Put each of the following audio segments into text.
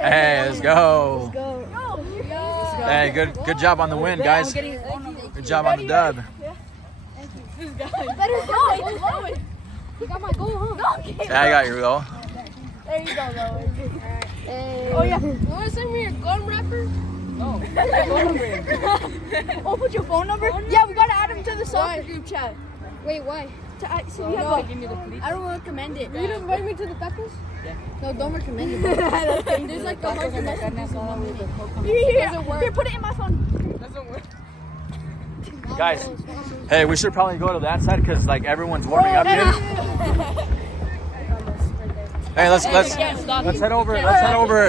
Hey, let's go. Hey, good job on the win, guys. Good job on the dub. You got my goal, huh? Yeah, I got your goal. There you go, Lois. Oh, yeah. You want to send me your gun wrapper? No. Phone number. Oh, put your phone number? Yeah, we got to add him to the soccer group chat. Wait, why? So we have I don't recommend it. You don't invite me to the tacos? Yeah. No, don't recommend it. There's like the hard Here, put it in my phone. Doesn't work. Guys, hey, we should probably go to that side because like everyone's warming up here. Hey, let's head over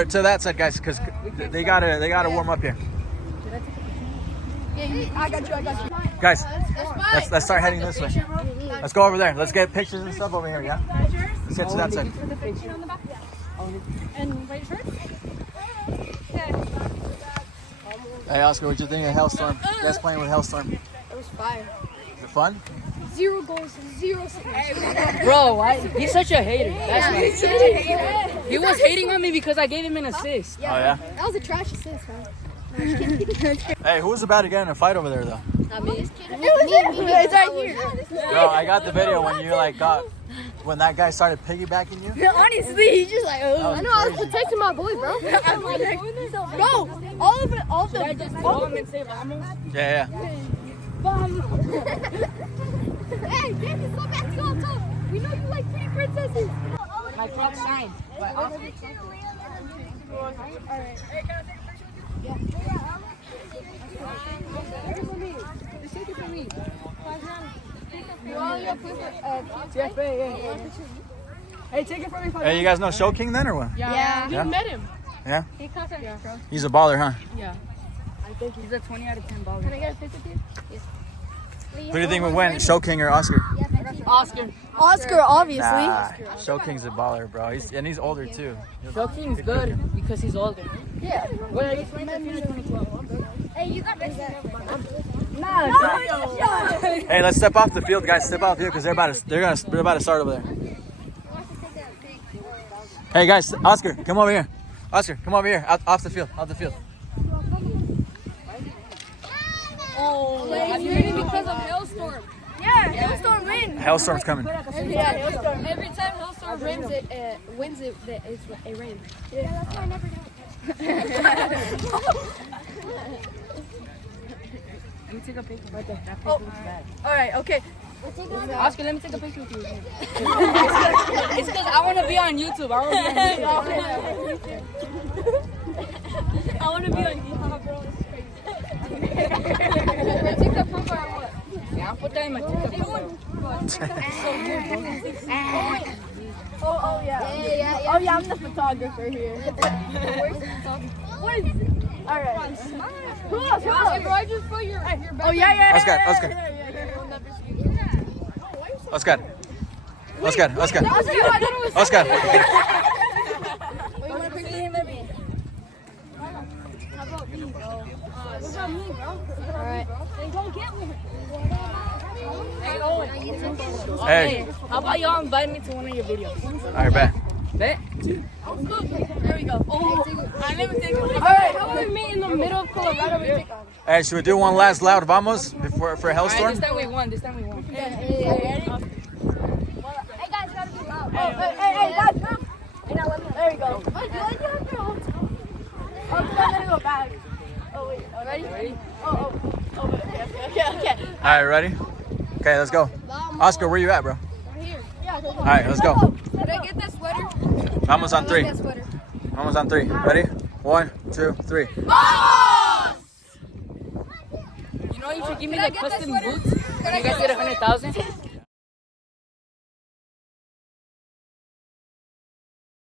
to that side, guys, because they gotta warm up here. Yeah, I got you. Guys, let's start heading this way. Let's go over there. Let's get pictures and stuff over here, yeah? Let's head to that side. And white shirt? Hey, Oscar, what you think of Hailstorm? You guys playing with Hailstorm? It was fire. Is it fun? 0 goals, 0 assists. Bro, he's such a hater. That's why. He was hating on me because I gave him an assist. Oh, yeah? That was a trash assist, man. Hey, who was about to get in a fight over there, though? Not me. It's right here. Bro, I got the video when you when that guy started piggybacking you. Honestly, he's just like, oh. I know, I was protecting my boy, bro. Bro, all of the. I just call him and say vamos? Yeah. Hey, David, go back to you on top. We know you like pretty princesses. My clock shine. Alright. Hey, can I take a picture with you? Yeah. Just take it for me. Hey, take it for me. Hey, you guys know Show King then or what? Yeah. Yeah? Met him. Yeah? He contacted us, bro. He's a baller, huh? Yeah. I think he's a 20 out of 10 baller. Can I get a picture with you? Yes. Who do you think would win, Show King or Oscar? Oscar. Oscar, obviously. Nah, Show King's a baller, bro. He's older too. Show King's good because he's older. Yeah. Wait, are you 2012? Hey, you got this. Hey, let's step off the field, guys. Step off the field because they're about to start over there. Hey, guys, Oscar, come over here. Oscar, come over here. Off the field. Oh, it's raining because of Hailstorm. Yeah, Hailstorm wins. Hailstorm's coming. Yeah, Hailstorm. Every time Hailstorm wins, it rains. Yeah, that's why I never do Let me take a picture right there. That picture looks bad. All right, okay. Oscar, let me take a picture with you. It's because I want to be on YouTube. I want to be on YouTube, bro. TikTok profile or what? Yeah, I'll put that in my TikTok profile. Oh yeah. Oh yeah, I'm the photographer here. Where's the photographer? What is it? All right. Who else? Bro, I just put your back. Oh yeah. Oscar. You want a picture of him? How about me, bro? What about me, bro? All right. Then go get one. Hey. How about y'all invite me to one of your videos? All right, bet. Bet? There we go. Oh, I never take a picture. All right, how about we meet in the middle of Colorado? We take off. Hey, should we do one last loud vamos for Hailstorm? This time we won. Hey guys, gotta be loud. Hey guys, move. There we go. Why do you have your own? Oh, I'm gonna go back. Oh wait, ready? Oh, okay. All right, ready? Okay, let's go. Oscar, where you at, bro? Right here. Yeah. All right, let's go. Did I get that sweater? Vamos on three. That sweater. Vamos on three. Ready? 1, 2, 3. Oh! You know you should give me like custom boots when you guys get 100,000.